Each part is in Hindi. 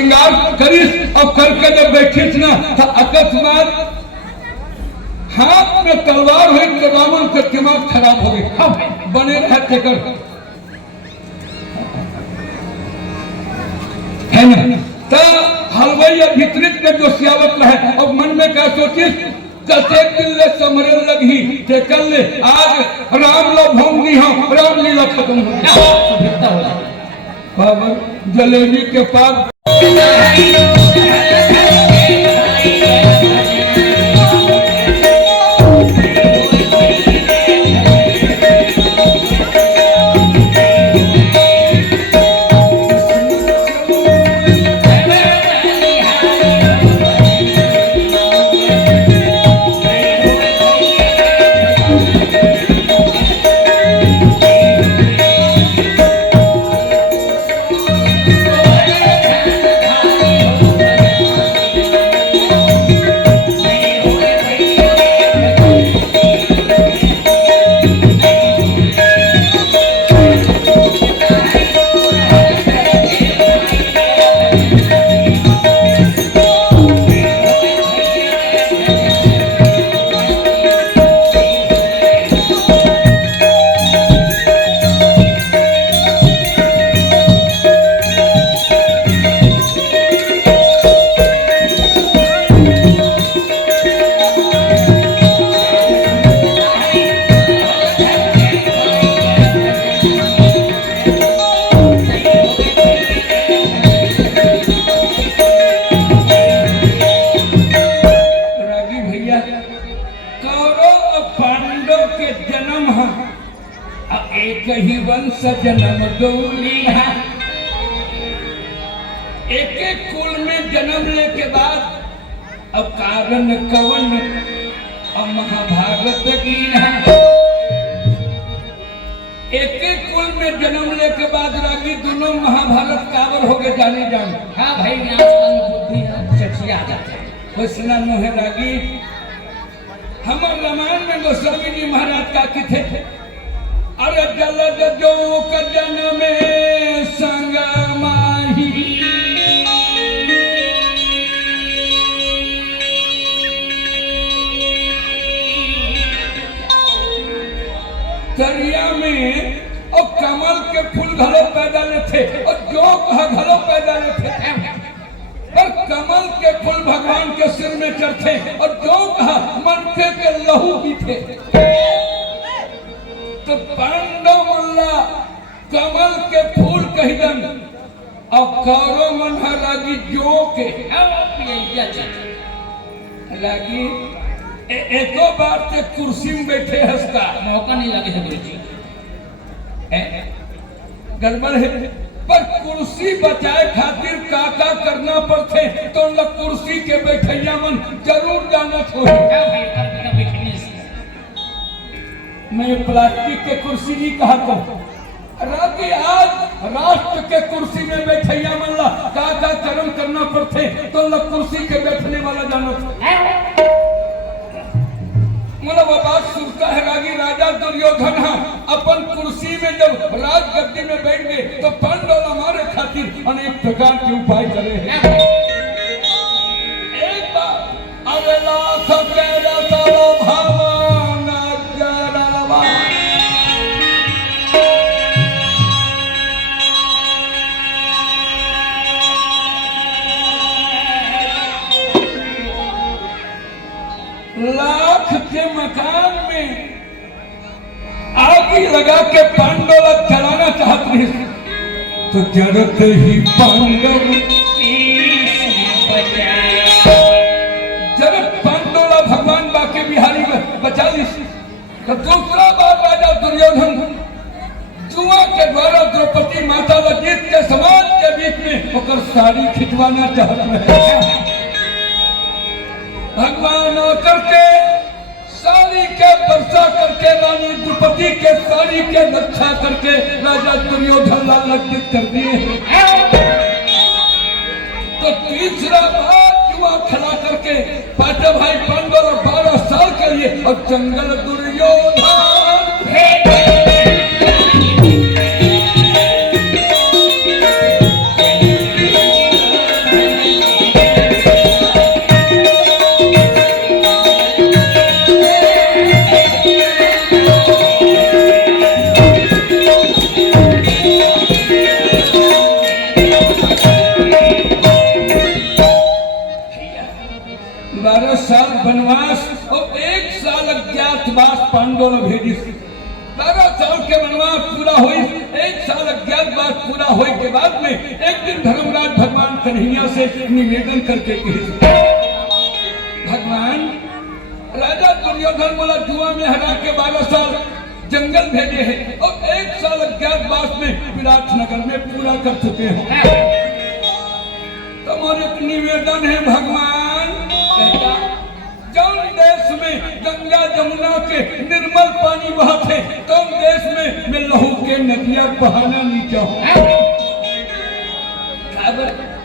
श्रृंगार करीस और करके जब बैठीस ना तो अकस्मात हाथ में तलवार हुई तो रावण का दिमाग खराब हो गया। बने रहते कर है ना तो हलवाई वितरित में जो सियावत रहे और मन में क्या सोचिस जैसे दिल ले समरे लगी ते कल ले आज राम लो भोंगी हम राम लीला खत्म हो बाबा जलेबी के पास जन्म डोली है एक एक कुल में जन्म ले के बाद अब कारण कवन अब महाभारत की है एक एक कुल में जन्म ले के बाद रागी दोनों महाभारत कावर हो गए जाने जाने। हाँ भाई बुद्धि चचिया जाते कृष्णा मोहे रागी हमारे रामायण में गोस्वामी जी महाराज का किथे थे अरे जलद जो कजन में संग माही दरिया में और कमल के फूल घलो पैदा न थे और जो घलो पैदा न थे पर कमल के फूल भगवान के सिर में चढ़ते और जो मनके के लहू भी थे तो पांडव मुल्ला कमल के फूल कहिदन और कौरव मन लागी जो के लागी एको बार से कुर्सी में बैठे हंसता मौका नहीं लगे है गुरुजी गड़बड़ है पर कुर्सी बचाए खातिर का करना पड़ते तो लोग कुर्सी के बैठैया मन जरूर जाना छोड़े। मैं प्लास्टिक के कुर्सी नहीं कहा रागी आज राष्ट्र के कुर्सी में बैठैया मल्ला का कर्म करना पड़ते तो लोग कुर्सी के बैठने वाला जाना मतलब बात सुनता है रागी राजा दुर्योधन अपन कुर्सी में जब राज गद्दी में बैठ गए तो पांडव हमारे खातिर अनेक प्रकार के उपाय करे हैं। एक बार अरे लाख लाख के मकान में आग लगा के पांडव चलाना चाहते हैं तो जरत ही पांडव जरत पांडव भगवान बाके बिहारी बचा ली तो दूसरा बार राजा दुर्योधन जुआ के द्वारा द्रौपदी माता लजित के समाज के बीच में होकर साड़ी खिंचवाना चाहते हैं। भगवान करके साड़ी के वर्षा करके रानी द्रौपदी के साड़ी के रक्षा करके राजा दुर्योधन लालचित कर दिए। तो तीसरा बार युवा खड़ा करके पांडव भाई पांडव 12 साल के लिए और जंगल दुर्योधन कन्हैया से निवेदन करके भगवान राजा दुर्योधन बोला जुआ में हरा के 12 साल जंगल भेजे हैं और 1 साल अज्ञातवास में विराट नगर में पूरा कर चुके हैं। तुम्हारे एक निवेदन है भगवान, जौन देश में गंगा जमुना के निर्मल पानी बहते तो देश में मैं लहू के नदियां बहाना नहीं चाहूं।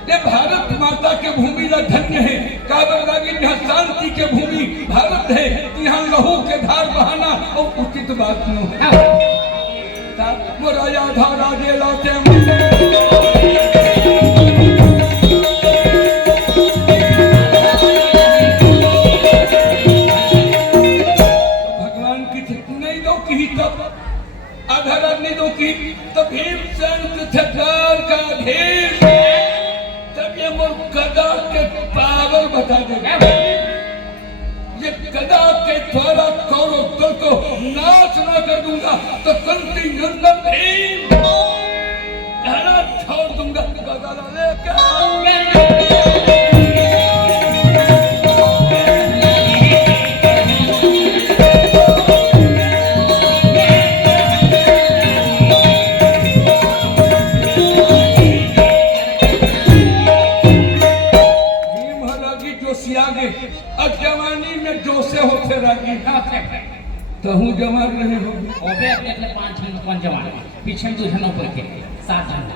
ये भारत माता के भूमि ला धन्य है, काबर लागी जहाँ शांति के भूमि भारत है, यहाँ लहू के धार बहाना और उचित बात न है। मोराया धारा जे लाते भगवान की नहीं दो की तब आधार नहीं दो की तब भीमसेन पृथ्वीराज का धीर गदा के पावर बता देगा। ये गदा के द्वारा कौरव दल को नाश न कर दूंगा तो कुंती नंदन भीम धारा छोड़ दूंगा। गदा लेकर जवानी में जोसे होते रागी तहु जवान रहे हो ओबे એટલે 5 જણ કોણ જવાન પીછે દુજનો પર કે 7 જણ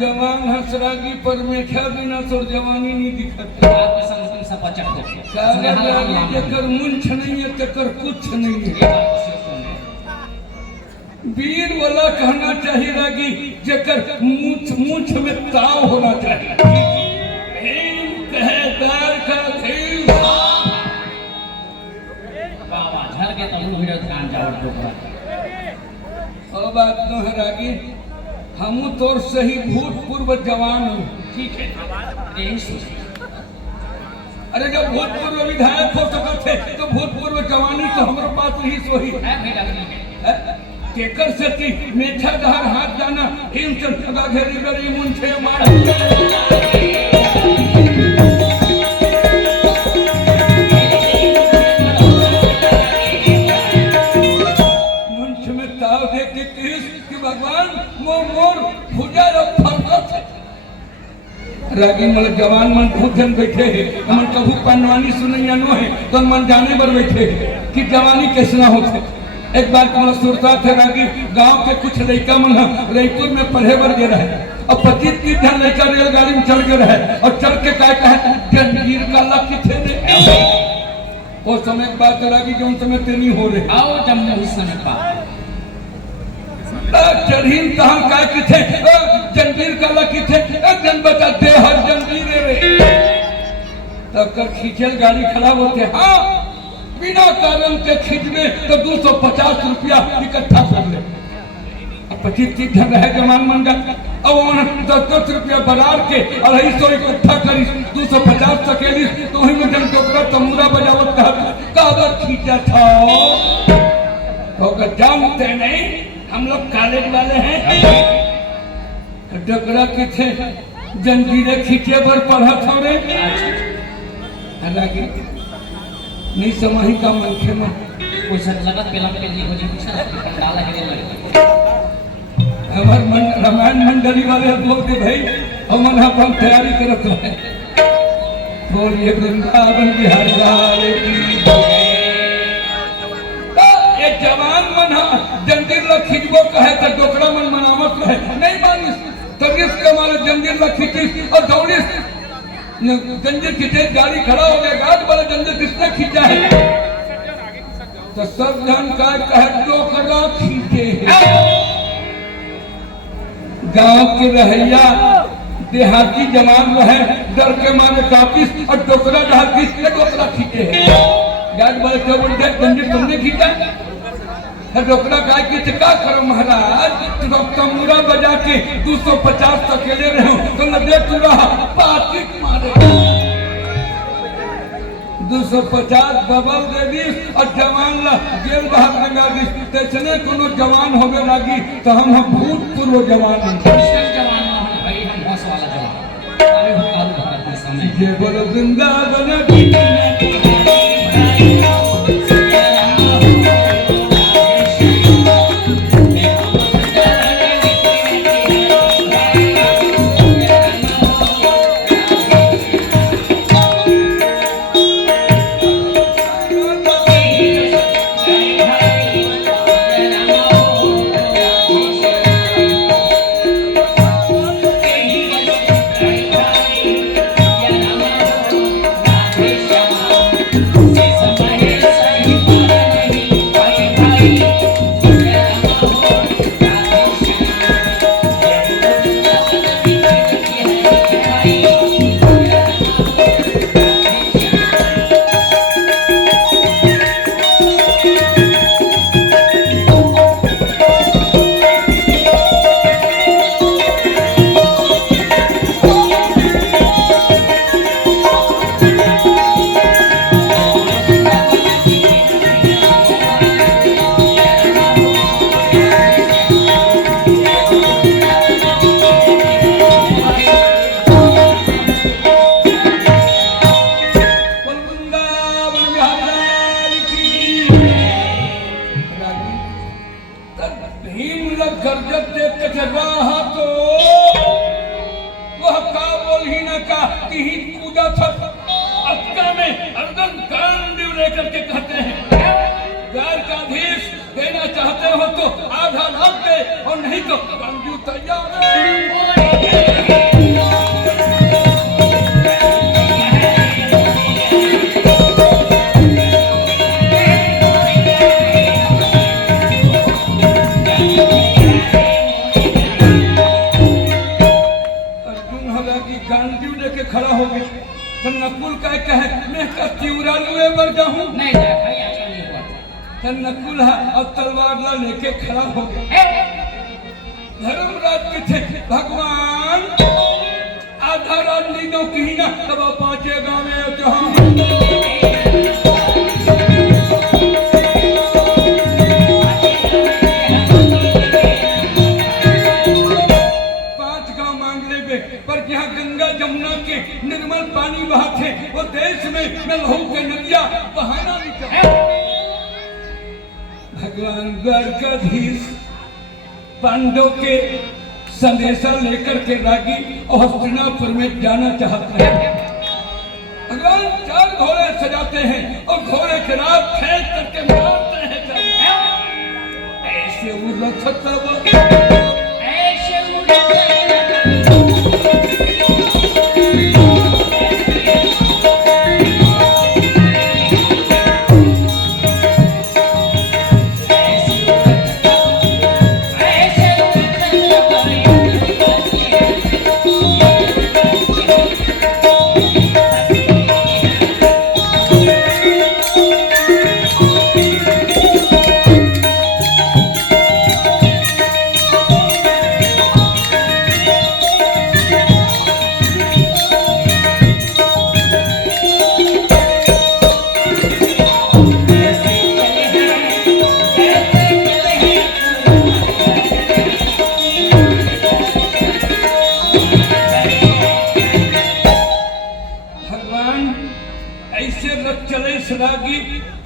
जवान हंसरागी पर मेठा बिना तो जवानी नहीं दिखता। आप संग सब बचत करते सागर रागी जेकर मुंछ नहीं है तेकर कुछ नहीं है। वीर वाला कहना चाहिए रागी जेकर मुंछ में ताव होना चाहिए। का बाबा झर के तनु वीडियो ध्यान जाओ टोकरा अब बात न है रागी हम तोर सही भूतपूर्व जवान हूँ। ठीक है यही सोच। अरे जब भूतपूर्व विधायक हो सकते थे तो भूतपूर्व जवानी तो हमारे पास ही सोही है। केकर से की मेठा दहर हाथ जाना हिंसन सदा घेरी गरी मुंछे मार रागी मतलब जवान मन खूब जन बैठे है मन कभू पनवानी सुनैया नो है तो मन जाने पर बैठे है कि जवानी कैसना होते। एक बार मतलब सुरता थे रागी गांव के कुछ लड़का मन रायपुर में पढ़े बर गए रहे और 25-30 जन लड़का रेलगाड़ी में चढ़ गए रहे और चढ़ के क्या कहे जंजीर का लकी थे दे वो समय बात रागी जो समय तेनी हो रहे आओ जब उस समय पा चढ़ीन तहन काय की थे जंजीर का लकी थे जन बचा दे हर जंजीर रे तब कर खींचल गाड़ी खराब होते। हाँ बिना कारण के खींचने तो 250 रुपया इकट्ठा कर ले। 25-30 जन रहे जवान मन का और 10-10 रुपया बरार के 250 इकट्ठा करी 250 सकेली तो ही में जन टोकरा तमूरा बजावत कहा खींचा था तो जानते नहीं हम लोग कॉलेज वाले हैं। डकरा के थे जंजीरे खींचे पर पढ़ा था रे हालांकि नहीं समझी का मन खे मन कोई सर लगत पेला के लिए हो जी पीछे डाला के लिए हमार मन रामायण मंडली वाले बोलते भाई हम अपन तैयारी करत रहे बोलिए वृंदावन बिहार वाले ये जवान मन जंजीर ला खींचबो कहे तो डोकरा मन मनावत रहे नहीं मानिस तरीस के मारे जंजीर ला खींची और दौड़िस जंजीर खींचे गाड़ी खड़ा हो गया गाड़ वाला जंजीर किसने खींचा है तो सब जन का कहे डोकरा खींचे गांव के रहैया देहाती जवान रहे डर के मारे कापिस और डोकरा डहार किसने डोकरा खींचे गाड़ वाले चौबन जंजीर तुमने खींचा डोकरा गाय के क्या करो महाराज तो तमूरा बजा के 250 अकेले रहे तो न देख रहा पार्टी मारे 250 बबल दे दी और जवान ला जेल बाहर लगा दी तैसने कोनो जवान हो गए लागी तो हम भूतपूर्व जवान जवान भाई हम होश वाला जवान समय जय बोलो वृंदावन गर्जत देख के रहा तो वह का बोल ही न का कि ही कूदा था अक्का में अर्दन गांडीव लेकर के कहते हैं गार का अधीश देना चाहते हो तो आधा लाख दे और नहीं तो गांडीव तैयार है। खड़ा हो गया तो नकुल का कहे मैं का तिउरा लुए बर जाऊं नहीं भाई ऐसा नहीं हुआ तो नकुल है अब तलवार ला लेके खड़ा हो गया। धर्मराज के थे भगवान आधा रात नींदों की ना तब पांचे गाँव में जहाँ पर जहाँ गंगा जमुना के निर्मल पानी बहाते वो देश में न लहू के नदिया बहाना निकला। भगवान द्वारकाधीश पांडव के संदेशा लेकर के रागी और हस्तिनापुर में जाना चाहते हैं। भगवान 4 घोड़े सजाते हैं और घोड़े के रात खेत करके मारते हैं। ऐसे वो रथ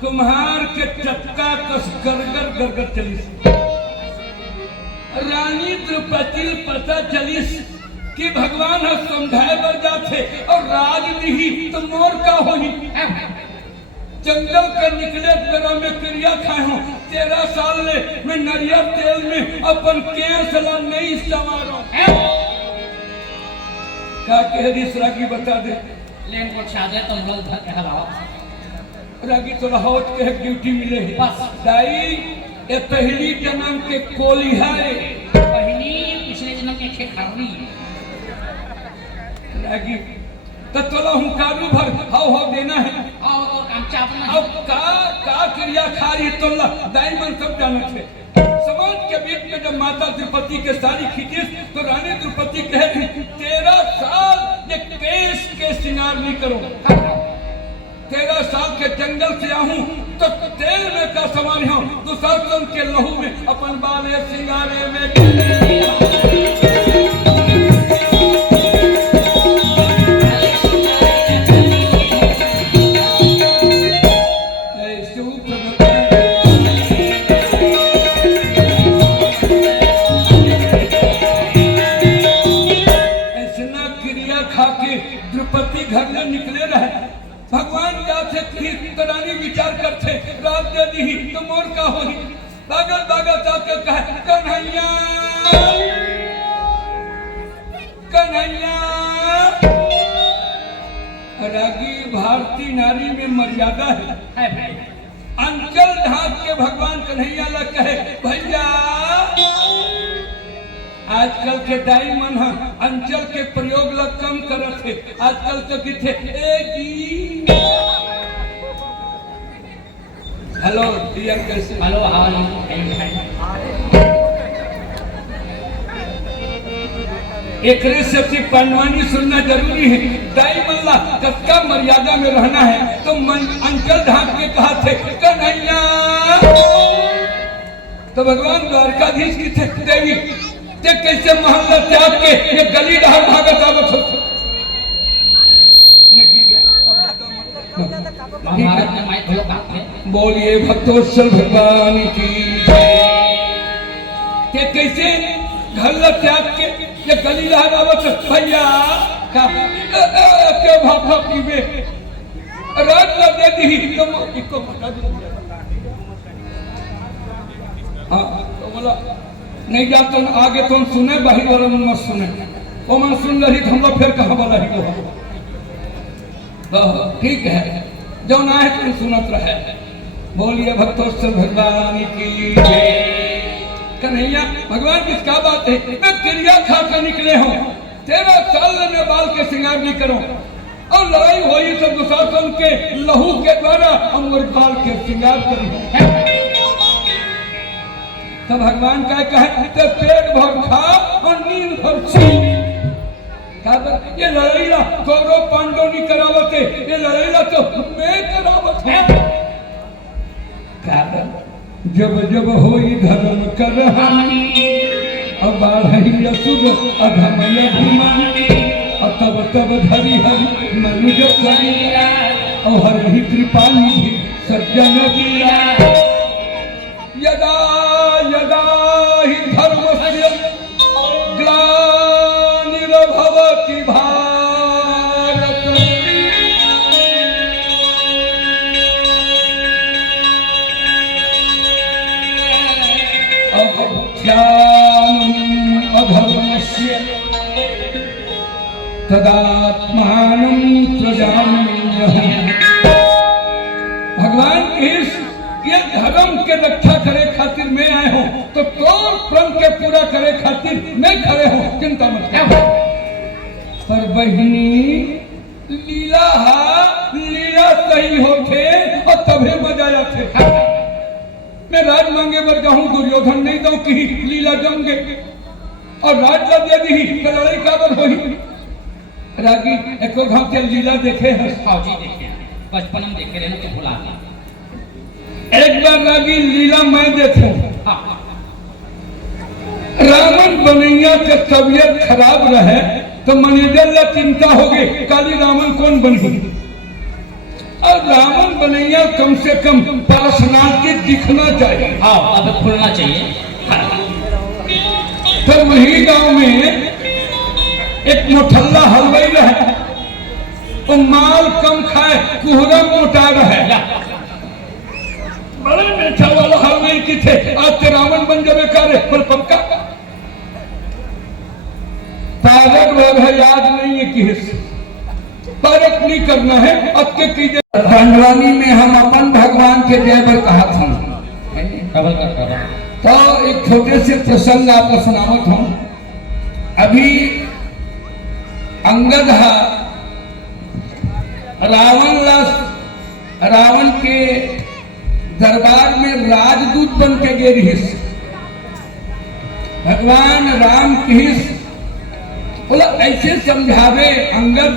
कुम्हार के चक्का कस गरगर गरगर चलिस। रानी द्रौपदी पता चलिस कि भगवान है समझाए बर जाते और राज दी तो मोर का होही। जंगल के निकले बेरा में क्रिया खाए हूँ 13 साल ले मैं नारियल तेल में अपन केस ला नहीं सवारो का कह दिस रागी बता दे लेन को छादे तो लोग धक हलाओ रागी तो बहुत के ड्यूटी मिले है बस दाई ये पहली जन्म के कोली है पहली पिछले जन्म के खेखरनी रागी तो तोला हूँ कारू भर हाउ देना है आओ तो काम चापना अब का क्रिया खारी तोला दाई मन सब जानत है। समाज के बीच में जब माता द्रौपदी के सारी खींची तो रानी द्रौपदी कह रही 13 साल ये केस के श्रृंगार नहीं करो 13 साल के जंगल से आऊं तो तेल में का समान हूं दुशासन के लहू में अपन बाले सिंगारे में खा के द्रौपदी घर में निकले रहे। भगवान जाते तरानी विचार करते रात दे दी तो मोर का होई। बागल बागल जाके कहे कन्हैया कन्हैया। रागी भारतीय नारी में मर्यादा है भाई। अंचल ढाक के भगवान कन्हैया ला कहे भैया आजकल के दाई मन अंचल के प्रयोग ला कम करत है। आजकल तो किथे हेलो डियर कैसे हेलो हाउ एकरे से पंडवानी सुनना जरूरी है। दाई मल्ला कस्का मर्यादा में रहना है तो अंचल ढाक के कहा थे कन्हैया। तो भगवान द्वारकाधीश की थे देवी ते कैसे मोहल्ला त्याग के ये गली डहर भागत आवत हो। महाराज ने माइक खोलो काटे। बोलिए भक्तोत्सल भगवान की के कैसे घर त्याग के ये गली डहर आवत भैया का के भाभा पीवे रात लगे दी तो इको बता दो। हाँ तो बोला नहीं जाते आगे तुम सुने बाहर वाला मन मत सुने। वो मन सुन रही तो हम लोग फिर कहाँ वाला ही वो ठीक है जो ना है तुम सुनत रहे। बोलिए भक्तोत्सल भगवान की कन्हैया। भगवान किसका बात है मैं क्रिया खा कर निकले हूँ 13 साल में बाल के श्रृंगार नहीं करो और लड़ाई हुई तो दुशासन के लहू के द्वारा हम बाल के श्रृंगार करें। तो भगवान का कहे तो पेट भर खा और नींद भर छी। ये लड़ाईला कौरव पांडव नहीं करावते ये लड़ाईला तो मैं करावत है। जब जब होई धर्म कर अब बाढ़ी असुर अधम अभिमानी तब तब धरी हरि मनुज शरीरा और हर ही कृपाली सज्जन वीरा। यदा यदा हि धर्मस्य ग्लानिर्भवति भारत अभक्ष्यामि अधर्मस्य तदात्मानं सृजाम्यहम्। भगवान इस ये धर्म के रक्षा करे खातिर मैं आए हूँ तो तोर प्रण के पूरा करे खातिर मैं खड़े हूँ चिंता मत कर। पर बहिनी लीला लीला सही होते और तभी मजा आते। मैं राज मांगे बर जाऊं दुर्योधन नहीं दो कि लीला जमगे और राज ला दे दी तो लड़ाई काबर होई। रागी एको घाव के लीला देखे हैं जी देखे बचपन में देखे रहने को भुला एक बार रागी लीला मैं देखूं। रावण बनैया के तबियत खराब रहे तो मैनेजर ला चिंता हो गई काली रावण कौन बन गई। और रावण बनैया कम से कम पर्सनालिटी दिखना चाहिए। हाँ अब खुलना चाहिए। तो वही गांव में एक मोठल्ला हलवाई रहे वो माल कम खाए कुहरा मोटा रहे। बड़े मीठा वाला हलवाई की थे आज रावण बन जावे करे पर पक्का तारक लोग है याद नहीं है कि तारक नहीं करना है अब के कीजिए। पंडवानी में हम अपन भगवान के जयबर कहा था तो एक छोटे से प्रसंग आपको सुनावत हूँ। अभी अंगद रावण के दरबार में राजदूत बन के गे रही। भगवान राम की बोला ऐसे समझावे अंगद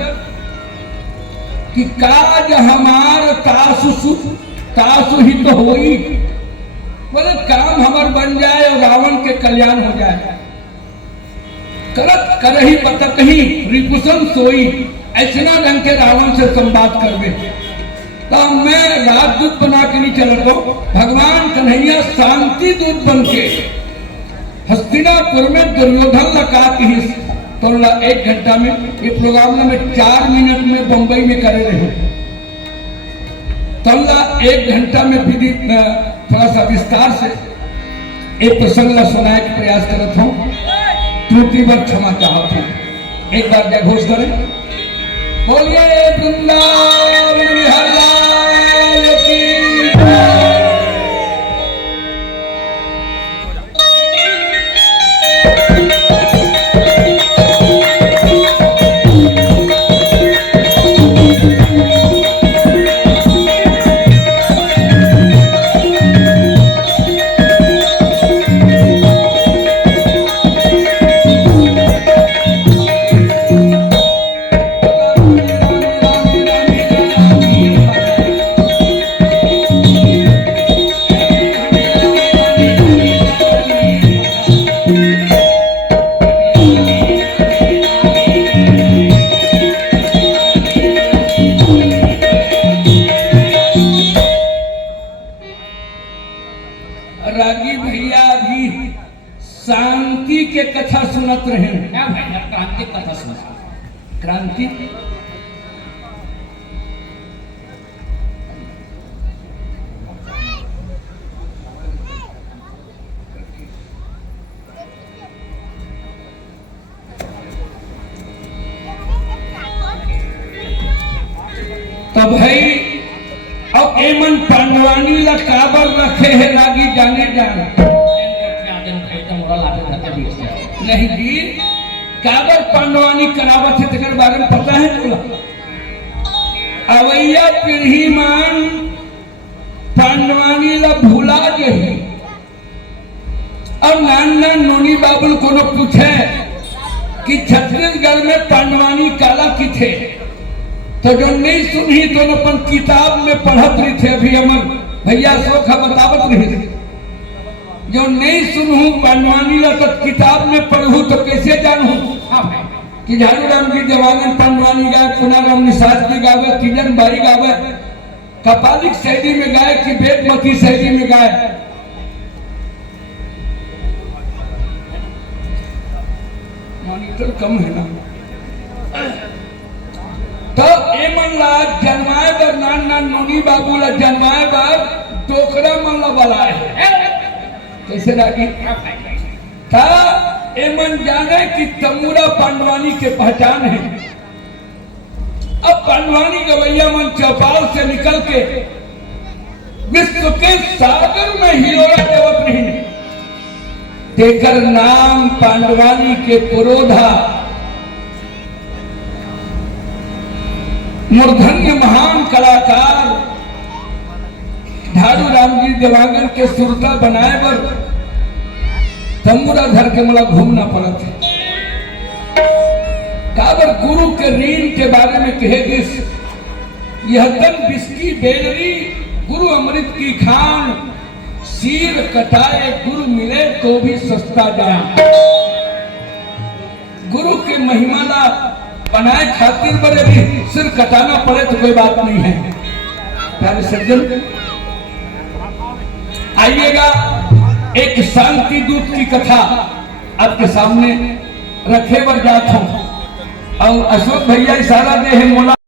कि काज हमार तासु ही तो होई। बोले काम हमार बन जाए और रावण के कल्याण हो जाए। करत करही पतक ही रिपुसन सोई ऐसा ढंग के रावण से संवाद करवे। तो मैं राजदूत बना के नहीं चलता भगवान कन्हैया शांति दूत बन के हस्तिनापुर में दुर्योधन लगा की तो 1 घंटा में ये प्रोग्राम में 4 मिनट में बम्बई में करे रहे तो 1 घंटा में विधि थोड़ा सा विस्तार से एक प्रसंग ला सुनाए के प्रयास करत हूँ। त्रुटि पर क्षमा चाहत हूँ। एक बार जय घोष करें, बोलिए वृंदावन बिहार लाल की जय। रागी भैया भी शांति के कथा सुनत रहे। क्या भाई क्रांति कथा सुना? क्रांति तो भाई अब एमन पांडवानी ला काबर रखे है रागी जाने जान नहीं जी, काबर पांडवानी करावत है तेकर बारे में पता है तुला? अवैया पीढ़ी मान पांडवानी ला भूला गई। अब नाना नोनी बाबुल को पूछे कि छत्तीसगढ़ में पांडवानी काला की थे तो जो नहीं सुनी तो अपन किताब में पढ़त रही थे। अभी हमर भैया सोखा बतावत रही थे जो नहीं सुनू पांडवानी ला तो किताब में पढ़ू तो कैसे जानू कि झाड़ू राम की जवान पांडवानी गाय, पुनाराम निषाद की गावे, किजन बाई गावे, कपालिक शैली में गाय कि वेदमती शैली में गाय। मॉनिटर कम है ना तो एमन ला जन्माए बर नान नोनी बाबू ला जन्माए बर टोकरा मन ला बलाए कैसे रागी था। एमन जाने कि तमुरा पांडवानी के पहचान है। अब पांडवानी गवैया मन चौपाल से निकल के विश्व के सागर में हिलोरा देवत नहीं देकर नाम पांडवानी के पुरोधा मूर्धन्य महान कलाकार झाड़ू राम जी देवांगन के सुरता बनाए बर तमुरा घर के मला घूमना पड़ा था। काबर गुरु के ऋण के बारे में कहेगी यह तन बिस्की बेलरी गुरु अमृत की खान, सिर कटाए गुरु मिले तो भी सस्ता जाए। गुरु के महिमा ला बनाए खातिर बड़े भी सिर कटाना पड़े तो कोई बात नहीं है। प्यारे सज्जन आइएगा, एक शांति दूत की कथा आपके सामने रखे बर जाता हूं और अशोक भैया इशारा दे है मोला